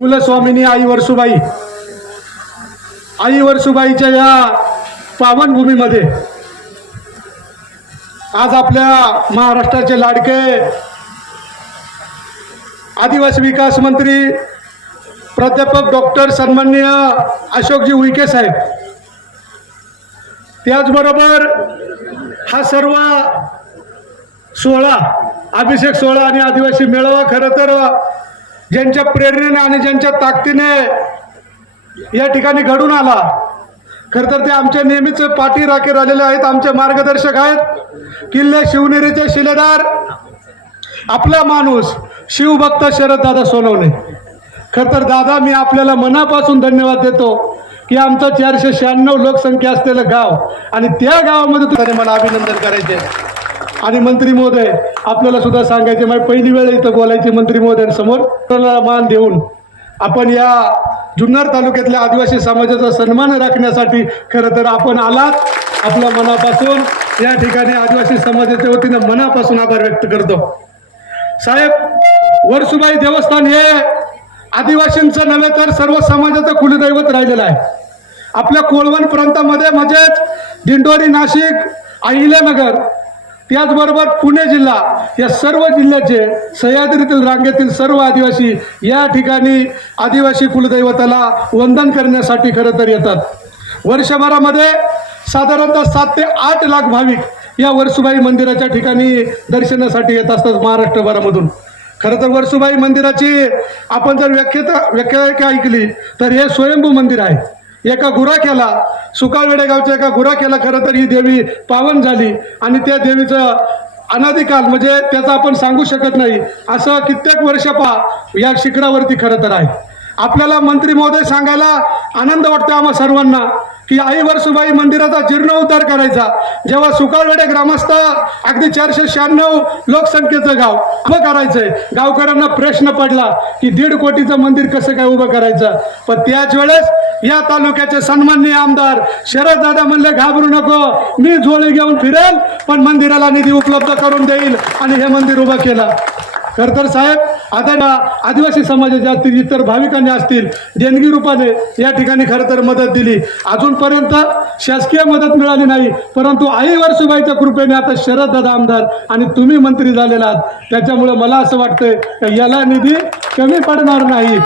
कुलस्वामिनी आई वर्सुबाई. आई वर्सुबाईच्या या पावनभूमीमध्ये आज आपल्या महाराष्ट्राचे लाडके आदिवासी विकास मंत्री प्राध्यापक डॉक्टर सन्माननीय अशोकजी उईके साहेब. त्याचबरोबर हा सर्व सोहळा अभिषेक सोहळा आणि आदिवासी मेळावा खरं तर ज्यांच्या प्रेरणेने आणि ज्यांच्या ताकदीने या ठिकाणी घडून आला. खरं तर ते आमच्या नेहमीच पाठी राखे राहिलेले आहेत आमचे मार्गदर्शक आहेत. किल्ले शिवनेरीचे शिलेदार आपला माणूस शिवभक्त शरददादा सोनवणे. खरं तर दादा मी आपल्याला मनापासून धन्यवाद देतो की आमचं चारशे शहाण्णव लोकसंख्या असलेलं गाव आणि त्या गावामध्ये मला अभिनंदन करायचे. आणि मंत्री महोदय आपल्याला सुद्धा सांगायचे माझी पहिली वेळ इथं बोलायची मंत्री महोदयांसमोर. मान देऊन आपण या जुन्नर तालुक्यातल्या आदिवासी समाजाचा सन्मान राखण्यासाठी खरं तर आपण आलात. आपल्या मनापासून या ठिकाणी आदिवासी समाजाच्या वतीनं मनापासून आभार व्यक्त करतो. साहेब वरसुबाई देवस्थान हे आदिवासींचं नव्हे तर सर्व समाजाचं कुलदैवत राहिलेलं आहे. आपल्या कोळवण प्रांतामध्ये म्हणजेच दिंडोरी नाशिक अहिल्यानगर त्याचबरोबर पुणे जिल्हा या सर्व जिल्ह्याचे सह्याद्रीतील रांगेतील सर्व आदिवासी या ठिकाणी आदिवासी कुलदैवताला वंदन करण्यासाठी खरं तर येतात. वर्षभरामध्ये साधारणतः सात ते आठ लाख भाविक या वर्सुबाई मंदिराच्या ठिकाणी दर्शनासाठी येत असतात महाराष्ट्रभरामधून. खरं तर वर्सुबाई मंदिराची आपण जर व्याख्या व्याख्या ऐकली तर हे स्वयंभू मंदिर आहे. एका गुराख्याला सुकाळवेडे गावच्या एका गुराख्याला खरं तर ही देवी पावन झाली. आणि त्या देवीचं अनादिकाल म्हणजे त्याचा आपण सांगू शकत नाही. असं कित्येक वर्ष पा या शिखरावरती खरं तर आहे. आपल्याला मंत्री महोदय सांगायला आनंद वाटतो आम्हा सर्वांना की आई वर्सुबाई मंदिराचा जीर्णोद्धार करायचा. जेव्हा सुकाळवेडे ग्रामस्थ अगदी चारशे शहाण्णव लोकसंख्येचं गाव उभं करायचंय गावकऱ्यांना प्रश्न पडला की दीड कोटीचं मंदिर कसं काय उभं करायचं? पण त्याच वेळेस या तालुक्याचे सन्माननीय आमदार शरद दादा म्हणले घाबरू नको मी झोळी घेऊन फिरेल पण मंदिराला निधी उपलब्ध करून देईल. आणि हे मंदिर उभं केलं. खरं तर साहेब आता आदिवासी समाजाचे असतील इतर भाविकांनी असतील देणगी रूपाने या ठिकाणी खरं तर मदत दिली. अजूनपर्यंत शासकीय मदत मिळाली नाही परंतु आई वर्षबाईच्या कृपेने आता शरद दादा आमदार आणि तुम्ही मंत्री झालेला आहात. त्याच्यामुळे मला असं वाटतंय की याला निधी कमी पडणार नाही.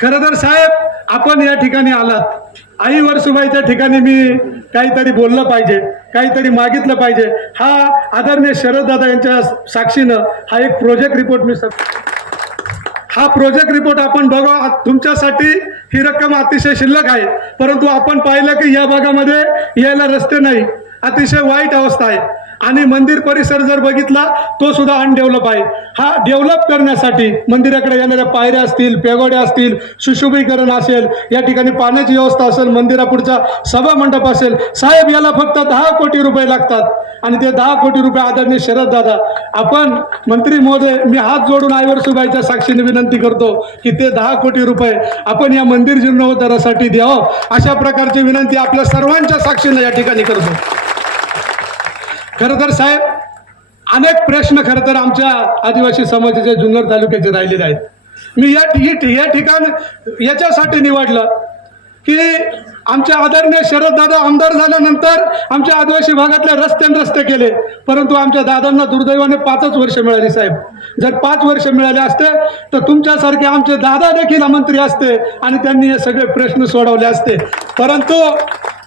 खरं तर साहेब आपण या ठिकाणी आलात. आई वर्षुबाईच्या ठिकाणी मी काहीतरी बोललं पाहिजे काहीतरी मागितलं पाहिजे. हा आदरणीय शरददादा यांच्या साक्षीनं हा एक प्रोजेक्ट रिपोर्ट मी सर हा प्रोजेक्ट रिपोर्ट आपण बघा तुमच्यासाठी ही रक्कम अतिशय शिल्लक आहे. परंतु आपण पाहिलं की या भागामध्ये यायला रस्ते नाही. अतिशय वाईट अवस्था आहे. आणि मंदिर परिसर जर बघितला तो सुद्धा अनडेव्हलप आहे. हा डेव्हलप करण्यासाठी मंदिराकडे येणाऱ्या पायऱ्या असतील पेगोड्या असतील सुशोभीकरण असेल या ठिकाणी पाण्याची व्यवस्था असेल मंदिरापुढचा सभा मंडप असेल साहेब याला फक्त दहा कोटी रुपये लागतात. आणि ते दहा कोटी रुपये आदरणीय शरद दादा आपण मंत्री महोदय मी हात जोडून आईवर सुबाईच्या साक्षीने विनंती करतो की ते दहा कोटी रुपये आपण या मंदिर जीर्णोद्धारासाठी द्यावं. अशा प्रकारची विनंती आपल्या सर्वांच्या साक्षीने या ठिकाणी करतो. खरं तर साहेब अनेक प्रश्न खरं तर आमच्या आदिवासी समाजाच्या जुन्नर तालुक्याचे राहिलेले आहेत. मी या ठि- या ठिकाण याच्यासाठी निवडलं की आमच्या आदरणीय शरद दादा आमदार झाल्यानंतर आमच्या आदिवासी भागातले रस्ते रस्ते केले. परंतु आमच्या दादांना दुर्दैवाने पाचच वर्ष मिळाली साहेब. जर पाच वर्ष मिळाले असते तर तुमच्यासारखे आमचे दादा देखील मंत्री असते आणि त्यांनी हे सगळे प्रश्न सोडवले असते. परंतु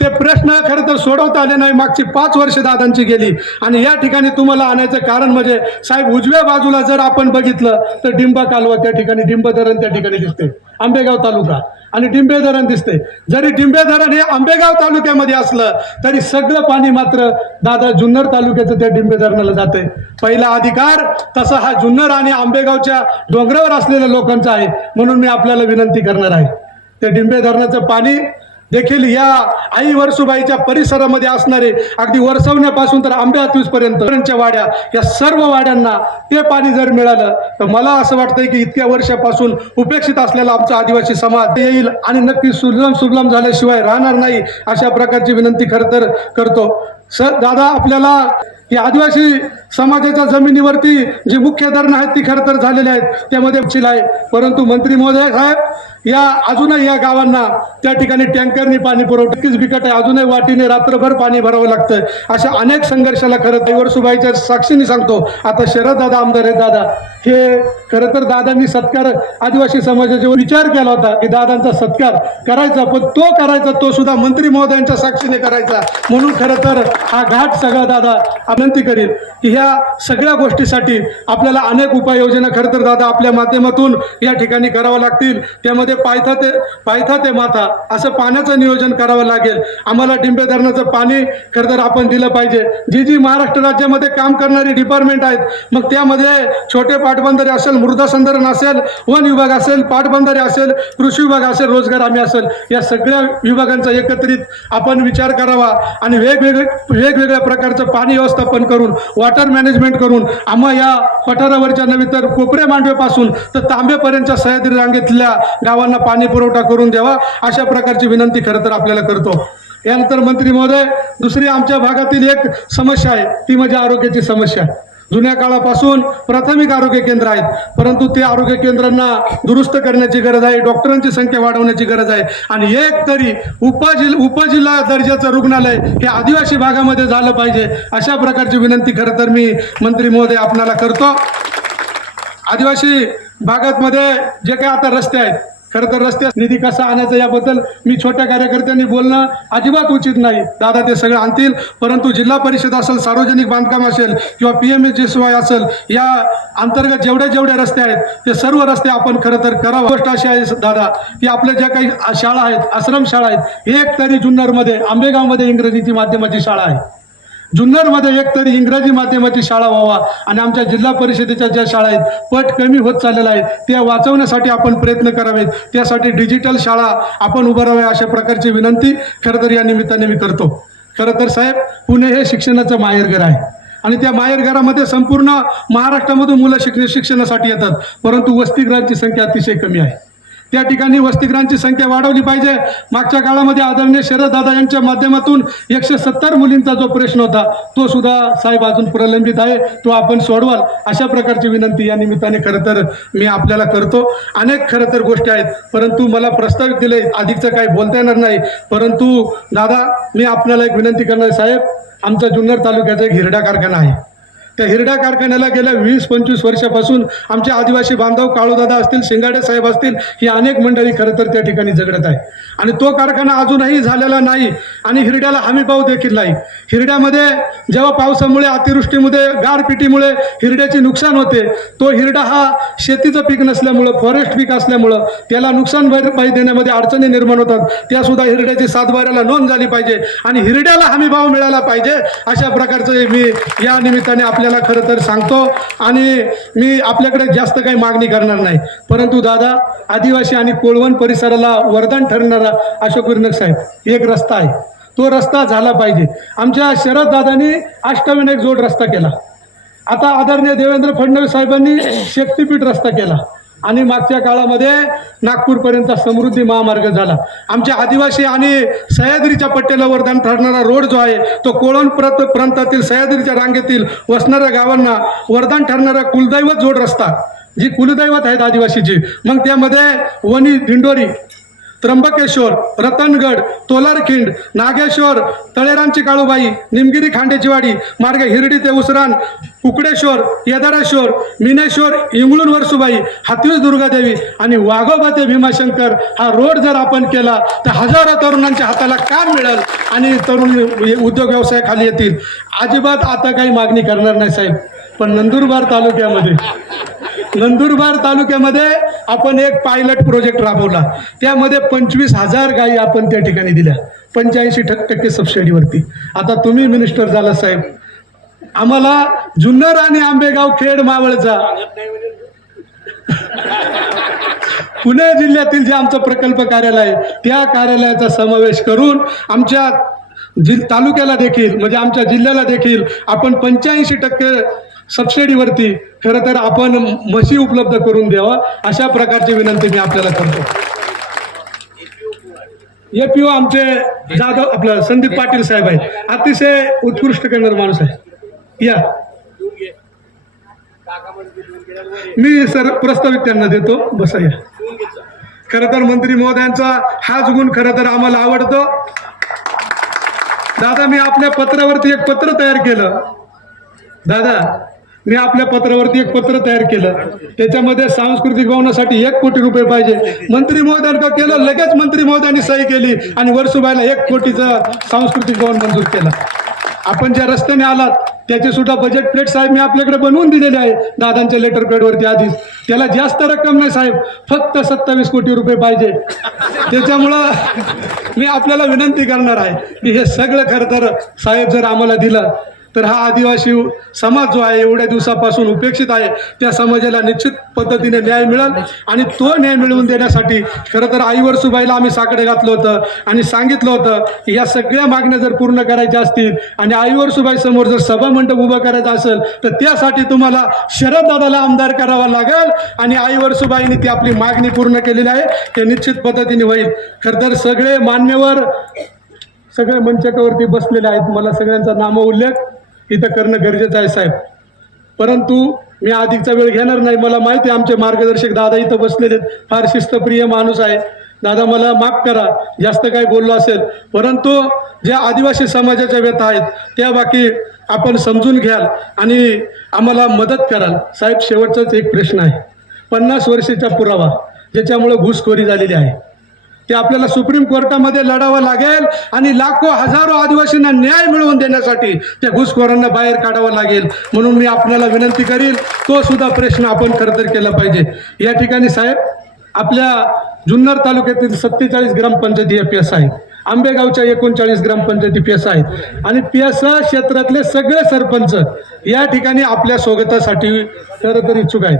ते प्रश्न खरं तर सोडवता आले नाही. मागची पाच वर्ष दादांची गेली. आणि या ठिकाणी तुम्हाला आणायचं कारण म्हणजे साहेब उजव्या बाजूला जर आपण बघितलं तर डिंबा कालवा त्या ठिकाणी डिंब धरण त्या ठिकाणी दिसते आंबेगाव तालुका. आणि डिंबे धरण दिसते जरी डिंबे धरण हे आंबेगाव तालुक्यामध्ये असलं तरी सगळं पाणी मात्र दादा जुन्नर तालुक्याचं त्या डिंबे धरणाला जाते पहिला अधिकार तसा हा जुन्नर आणि आंबेगावच्या डोंगरावर असलेल्या लोकांचा आहे. म्हणून मी आपल्याला विनंती करणार आहे. त्या डिंबे धरणाचं पाणी देखील या आई वर्सुबाईच्या परिसरामध्ये असणारे अगदी वरसवण्यापासून तर आंबे पर्यंत वाड्या या सर्व वाड्यांना ते पाणी जर मिळालं तर मला असं वाटतंय की इतक्या वर्षापासून उपेक्षित असलेला आमचा आदिवासी समाज येईल आणि नक्की सुलम सुलम झाल्याशिवाय राहणार नाही अशा प्रकारची विनंती खरं तर करतो. सर दादा आपल्याला या आदिवासी समाजाच्या जमिनीवरती जी मुख्य धरणं आहेत ती खरं तर झालेली आहेत त्यामध्ये तपशील आहे. परंतु मंत्री महोदय साहेब या अजूनही या गावांना त्या ठिकाणी टँकरनी पाणी पुरवठा बिकट आहे. अजूनही वाटीने रात्रभर पाणी भरावं लागतं अशा अनेक संघर्षाला खरं तर सुबाईच्या साक्षीने सांगतो. आता शरद दादा आमदार आहेत दादा. हे खरं तर दादांनी सत्कार आदिवासी समाजाचा विचार केला होता की दादांचा सत्कार करायचा पण तो करायचा तो सुद्धा मंत्री महोदयांच्या साक्षीने करायचा. म्हणून खरं तर हा घाट सगळा दादा विनंती करील. की हे ह्या सगळ्या गोष्टीसाठी आपल्याला अनेक उपाययोजना खरं तर दादा आपल्या माध्यमातून या ठिकाणी करावं लागतील. त्यामध्ये पायथा ते पायथा ते माथा असं पाण्याचं नियोजन करावं लागेल. आम्हाला डिंबे धरणाचं पाणी खरं तर आपण दिलं पाहिजे. जी जी महाराष्ट्र राज्यामध्ये काम करणारी डिपार्टमेंट आहेत मग त्यामध्ये छोटे पाटबंधारे असेल मृदा संधारण असेल वन विभाग असेल पाटबंधारे असेल कृषी विभाग असेल रोजगार हमी असेल या सगळ्या विभागांचा एकत्रित आपण विचार करावा आणि वेगवेगळे वेगवेगळ्या प्रकारचं पाणी व्यवस्थापन करून वॉटर मॅनेजमेंट करून आम्हा या पठारावरच्या नव्हे तर कोपरे मांडवेपासून तर तांबेपर्यंतच्या सह्याद्री रांगेतल्या गावांना पाणी पुरवठा करून द्यावा अशा प्रकारची विनंती खरं तर आपल्याला करतो. यानंतर मंत्री महोदय दुसरी आमच्या भागातील एक समस्या आहे ती म्हणजे आरोग्याची समस्या. जुन्या काळापासून प्राथमिक आरोग्य केंद्र आहेत. परंतु ते आरोग्य केंद्रांना दुरुस्त करण्याची गरज आहे डॉक्टरांची संख्या वाढवण्याची गरज आहे. आणि एक तरी उपजिल उपजिल्हा दर्जाचं रुग्णालय हे आदिवासी भागामध्ये झालं पाहिजे अशा प्रकारची विनंती खरं तर मी मंत्री महोदय आपणाला करतो. आदिवासी भागातमध्ये जे काही आता रस्ते आहेत खरं तर रस्त्यात निधी कसा आणायचा याबद्दल मी छोट्या कार्यकर्त्यांनी बोलणं अजिबात उचित नाही. दादा ते सगळं आणतील. परंतु जिल्हा परिषद असेल सार्वजनिक बांधकाम असेल किंवा पी एम एच वाय असेल या अंतर्गत जेवढे जेवढे रस्ते आहेत ते सर्व रस्ते आपण खरं तर करावं. गोष्ट अशी आहे दादा की आपल्या ज्या काही शाळा आहेत आश्रम शाळा आहेत एक तरी जुन्नरमध्ये आंबेगावमध्ये इंग्रजीची माध्यमाची शाळा आहे. जुन्नरमध्ये एक तरी इंग्रजी माध्यमाची शाळा व्हावा आणि आमच्या जिल्हा परिषदेच्या ज्या शाळा आहेत पट कमी होत चाललेला आहे त्या वाचवण्यासाठी आपण प्रयत्न करावेत. त्यासाठी डिजिटल शाळा आपण उभाराव्या अशा प्रकारची विनंती खरं तर या निमित्ताने मी करतो. खरं तर साहेब पुणे हे शिक्षणाचं माहेरघर आहे. आणि त्या माहेरघरामध्ये संपूर्ण महाराष्ट्रामधून मुलं शिक शिक्षणासाठी येतात परंतु वसतिगृहांची संख्या अतिशय कमी आहे. त्या ठिकाणी वसतिगृहांची संख्या वाढवली पाहिजे. मागच्या काळामध्ये आदरणीय शरददादा यांच्या माध्यमातून एकशे सत्तर मुलींचा जो प्रश्न होता तो सुद्धा साहेब अजून प्रलंबित आहे. तो आपण सोडवाल अशा प्रकारची विनंती या निमित्ताने खरं तर मी आपल्याला करतो. अनेक खरं तर गोष्टी आहेत परंतु मला प्रस्तावित दिले अधिकचं काही बोलता येणार नाही. परंतु दादा मी आपल्याला एक विनंती करणार आहे, साहेब आमचा जुन्नर तालुक्याचा एक हिरडा कारखाना आहे. त्या हिरडा कारखान्याला गेल्या वीस पंचवीस वर्षापासून आमचे आदिवासी बांधव काळूदादा असतील शिंगाडे साहेब असतील ही अनेक मंडळी खरं तर त्या ठिकाणी झगडत आहे. आणि तो कारखाना अजूनही झालेला नाही आणि हिरड्याला हमीभाव देखील नाही. हिरड्यामध्ये जेव्हा पावसामुळे अतिवृष्टीमुळे गारपिटीमुळे हिरड्याचे नुकसान होते तो हिरडा हा शेतीचं पीक नसल्यामुळं फॉरेस्ट पीक असल्यामुळं त्याला नुकसान भरपाई देण्यामध्ये अडचणी निर्माण होतात. त्यासुद्धा हिरड्याची सातबाऱ्याला नोंद झाली पाहिजे आणि हिरड्याला हमीभाव मिळाला पाहिजे अशा प्रकारचं मी या निमित्ताने आपल्या आपल्याला खरं तर सांगतो आणि मी आपल्याकडे जास्त काही मागणी करणार नाही. परंतु दादा आदिवासी आणि कोळवण परिसराला वरदान ठरणारा अशोक विरनक साहेब एक रस्ता आहे. तो रस्ता झाला पाहिजे. आमच्या शरद दादांनी अष्टविनायक जोड रस्ता केला. आता आदरणीय देवेंद्र फडणवीस साहेबांनी शक्तीपीठ रस्ता केला. आणि मागच्या काळामध्ये नागपूरपर्यंत समृद्धी महामार्ग झाला. आमच्या आदिवासी आणि सह्याद्रीच्या पट्ट्याला वरदान ठरणारा रोड जो आहे तो कोळण प्रत प्रांतातील सह्याद्रीच्या रांगेतील वसणाऱ्या गावांना वरदान ठरणारा कुलदैवत जोड रस्ता जी कुलदैवत आहेत आदिवासीची. मग त्यामध्ये वणी दिंडोरी त्र्यंबकेश्वर रतनगड तोलारखिंड नागेश्वर तळेरांची काळूबाई निमगिरी खांडेचीवाडी मार्गे मार्ग हिरडी ते उसरान कुकडेश्वर येदारेश्वर मिनेश्वर इंगळून वरसुबाई हातवीस दुर्गादेवी आणि वाघोबा ते भीमाशंकर हा रोड जर आपण केला तर हजारो तरुणांच्या हाताला काम मिळेल आणि तरुण उद्योग व्यवसायाखाली येतील. अजिबात आता काही मागणी करणार नाही साहेब पण नंदुरबार तालुक्यामध्ये नंदुरबार तालुक्यामध्ये आपण एक पायलट प्रोजेक्ट राबवला. त्यामध्ये पंचवीस हजार गायी आपण त्या ठिकाणी दिल्या. पंच्याऐंशी टक्के सबसिडीवरती आता तुम्ही मिनिस्टर झाला साहेब. आम्हाला जुन्नर आणि आंबेगाव खेड मावळचा. पुणे जिल्ह्यातील जे आमचं प्रकल्प कार्यालय आहे त्या कार्यालयाचा समावेश करून आमच्या जि तालुक्याला देखील म्हणजे आमच्या जिल्ह्याला देखील आपण पंच्याऐंशी टक्के सबसिडीवरती खरं तर आपण म्हशी उपलब्ध करून द्यावा अशा प्रकारची विनंती मी आपल्याला करतो. ए पी ओ आमचे जाधव आपलं संदीप पाटील साहेब आहेत. अतिशय उत्कृष्ट करणारा माणूस आहे. या. मी सर प्रस्तावित त्यांना देतो. बसा या. खरं तर मंत्री महोदयांचा हाच गुण खरं तर आम्हाला आवडतो. दादा मी आपल्या पत्रावरती एक पत्र तयार केलं. दादा मी आपल्या पत्रावरती एक पत्र तयार केलं. त्याच्यामध्ये सांस्कृतिक भवनासाठी एक कोटी रुपये पाहिजे. मंत्री महोदयांना केलं? लगेच मंत्री महोदयांनी सही केली आणि वर्षुबाईला एक कोटीचं सांस्कृतिक भवन मंजूर केलं. आपण ज्या रस्त्याने आलात त्याचे सुद्धा बजेट प्लेट साहेब मी आपल्याकडे बनवून दिलेले आहे दादांच्या लेटर प्लेटवरती आधीच. त्याला जास्त रक्कम नाही साहेब फक्त सत्तावीस कोटी रुपये पाहिजे. त्याच्यामुळं मी आपल्याला विनंती करणार आहे की हे सगळं खरं तर साहेब जर आम्हाला दिलं तर हा आदिवासी समाज जो आहे एवढ्या दिवसापासून उपेक्षित आहे त्या समाजाला निश्चित पद्धतीने न्याय मिळेल आणि तो न्याय मिळवून देण्यासाठी खरं तर आईवर सुबाईला आम्ही साकडे घातलं होतं आणि सांगितलं होतं की या सगळ्या मागण्या जर पूर्ण करायच्या असतील आणि आईवर सुबाई समोर जर सभा मंडप उभं करायचं असेल तर त्यासाठी तुम्हाला शरद दादाला आमदार करावा लागेल आणि आईवर सुबाईने ती आपली मागणी पूर्ण केलेली आहे. ते निश्चित पद्धतीने होईल. खरं तर सगळे मान्यवर सगळे मंचकावरती बसलेले आहेत. मला सगळ्यांचा नामोल्लेख इथं करणं गरजेचं आहे साहेब. परंतु मी अधिकचा वेळ घेणार नाही. मला माहिती आहे आमचे मार्गदर्शक दादा इथं बसलेले आहेत. फार शिस्तप्रिय माणूस आहे. दादा मला माफ करा. जास्त काय बोललो असेल. परंतु ज्या आदिवासी समाजाच्या व्यथा आहेत त्या बाकी आपण समजून घ्याल आणि आम्हाला मदत कराल. साहेब शेवटचाच एक प्रश्न आहे. पन्नास वर्षाचा पुरावा ज्याच्यामुळं घुसखोरी झालेली आहे. ते आपल्याला सुप्रीम कोर्टामध्ये लढावं लागेल आणि लाखो हजारो आदिवासींना न्याय मिळवून देण्यासाठी त्या घुसखोरांना बाहेर काढावं लागेल. म्हणून मी आपल्याला विनंती करील तो सुद्धा प्रश्न आपण खरं तर केला पाहिजे. या ठिकाणी साहेब आपल्या जुन्नर तालुक्यातील सत्तेचाळीस ग्रामपंचायती या पी एस आहेत. आंबेगावच्या एकोणचाळीस ग्रामपंचायती पी एस आहेत. आणि पी एस क्षेत्रातले सगळे सरपंच या ठिकाणी आपल्या स्वागतासाठी खरं तर इच्छुक आहेत.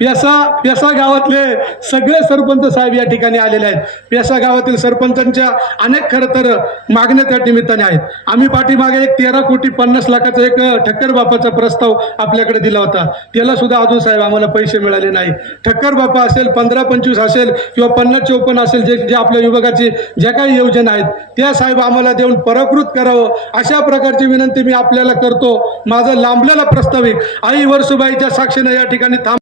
पेसा पेसा गावातले सगळे सरपंच साहेब या ठिकाणी आलेले आहेत. पेसा गावातील सरपंचांच्या अनेक खरं तर मागण्या त्या निमित्ताने आहेत. आम्ही पाठीमागे एक तेरा कोटी पन्नास लाखाचा एक ठक्कर बापाचा प्रस्ताव आपल्याकडे दिला होता. त्याला सुद्धा अजून साहेब आम्हाला पैसे मिळाले नाही. ठक्कर बापा असेल पंधरा पंचवीस असेल किंवा पन्नास चौपन्न असेल जे जे आपल्या विभागाची ज्या काही योजना आहेत त्या साहेब आम्हाला देऊन पराकृत करावं. अशा प्रकारची विनंती मी आपल्याला करतो. माझा लांबलेला प्रस्तावित आई वर्सुबाईच्या साक्षीनं या ठिकाणी थांब